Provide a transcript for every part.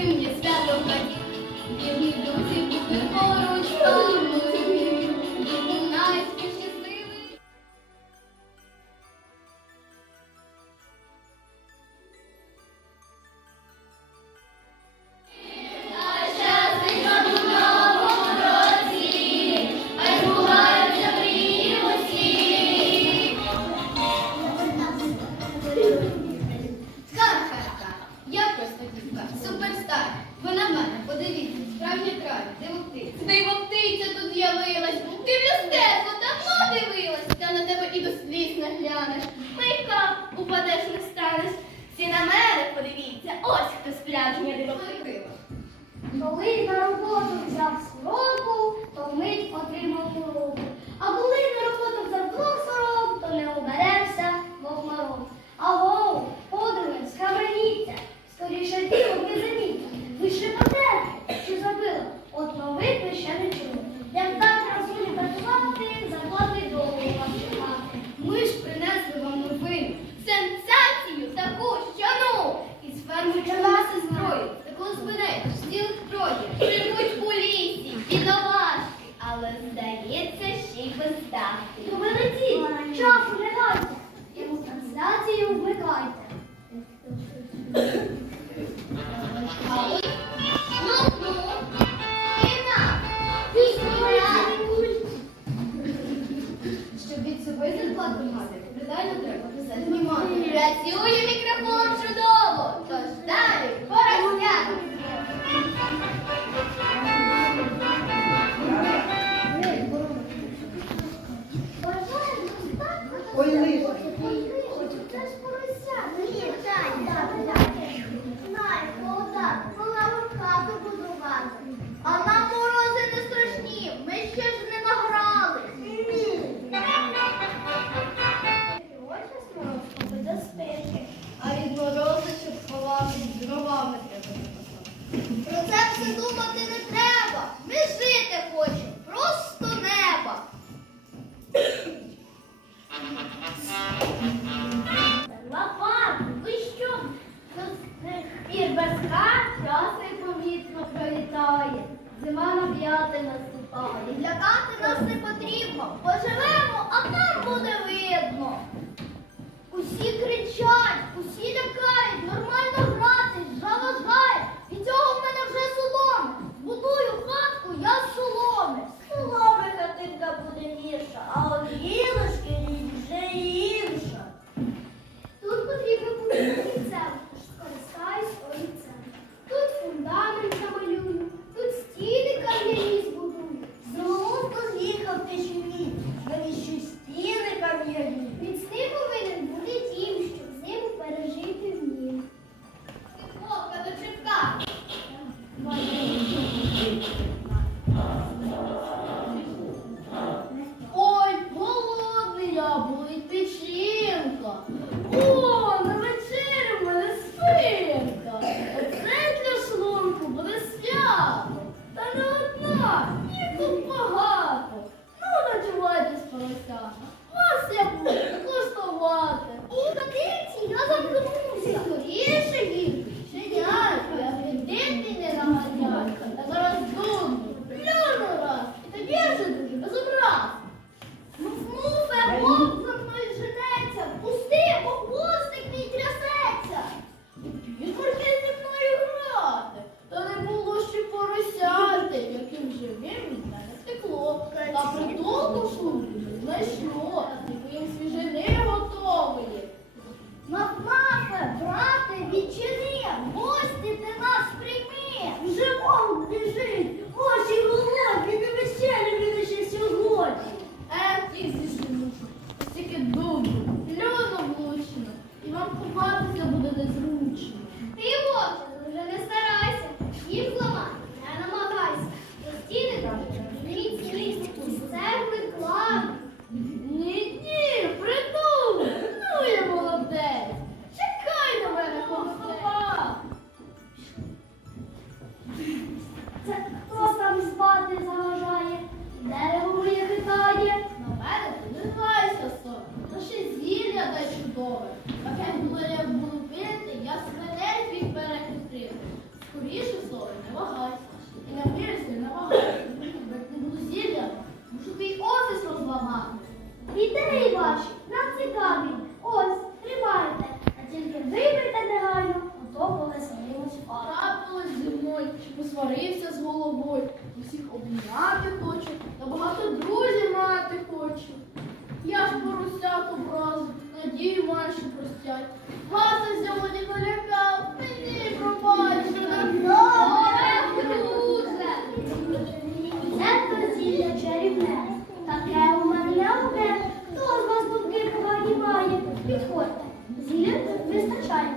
Ти мені свято, в білі блюзі, купи поруч, Коли на роботу взяв сроку, то мить отримав. видно. Усі кричать, усі лякають. знайшло, їм свіжини готової. Навмахе, брате, відчини, гості ти нас прийми. Вже мов біжить, очі голодні, не веселі він ще сьогодні. Ех, ті зіженушу, тільки думку, льону влучно, і вам купатися буде незручно. головою, усіх обняти хочу, та багато друзів мати хочу. Я ж поруся образу, надію ваші простять. Вас із сьогодні полякав, мені пропаде, Це прозілля чарівне, таке у мене ляпне, хто з вас думки повагіває. Підходьте, зілля вистачає.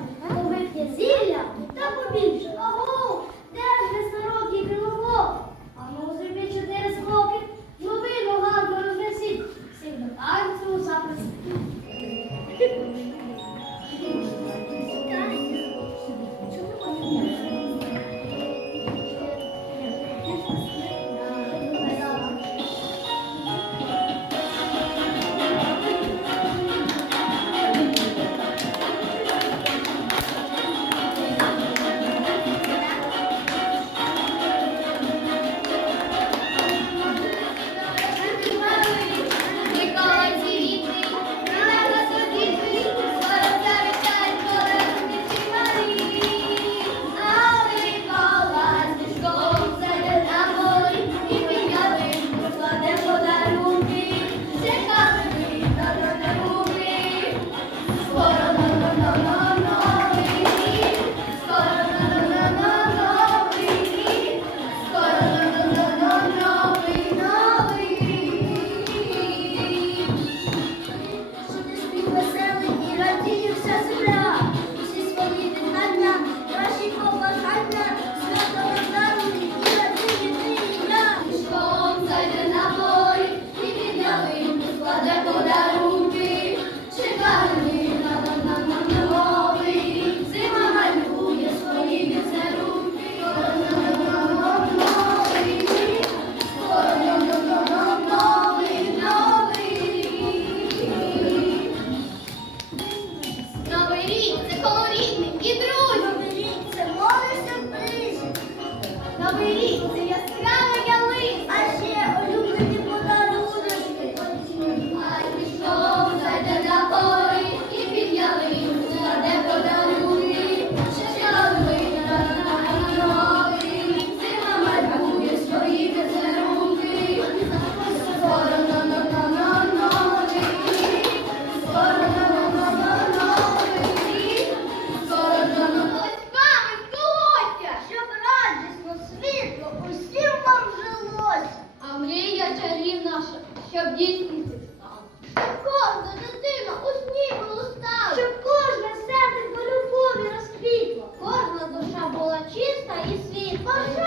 Bye.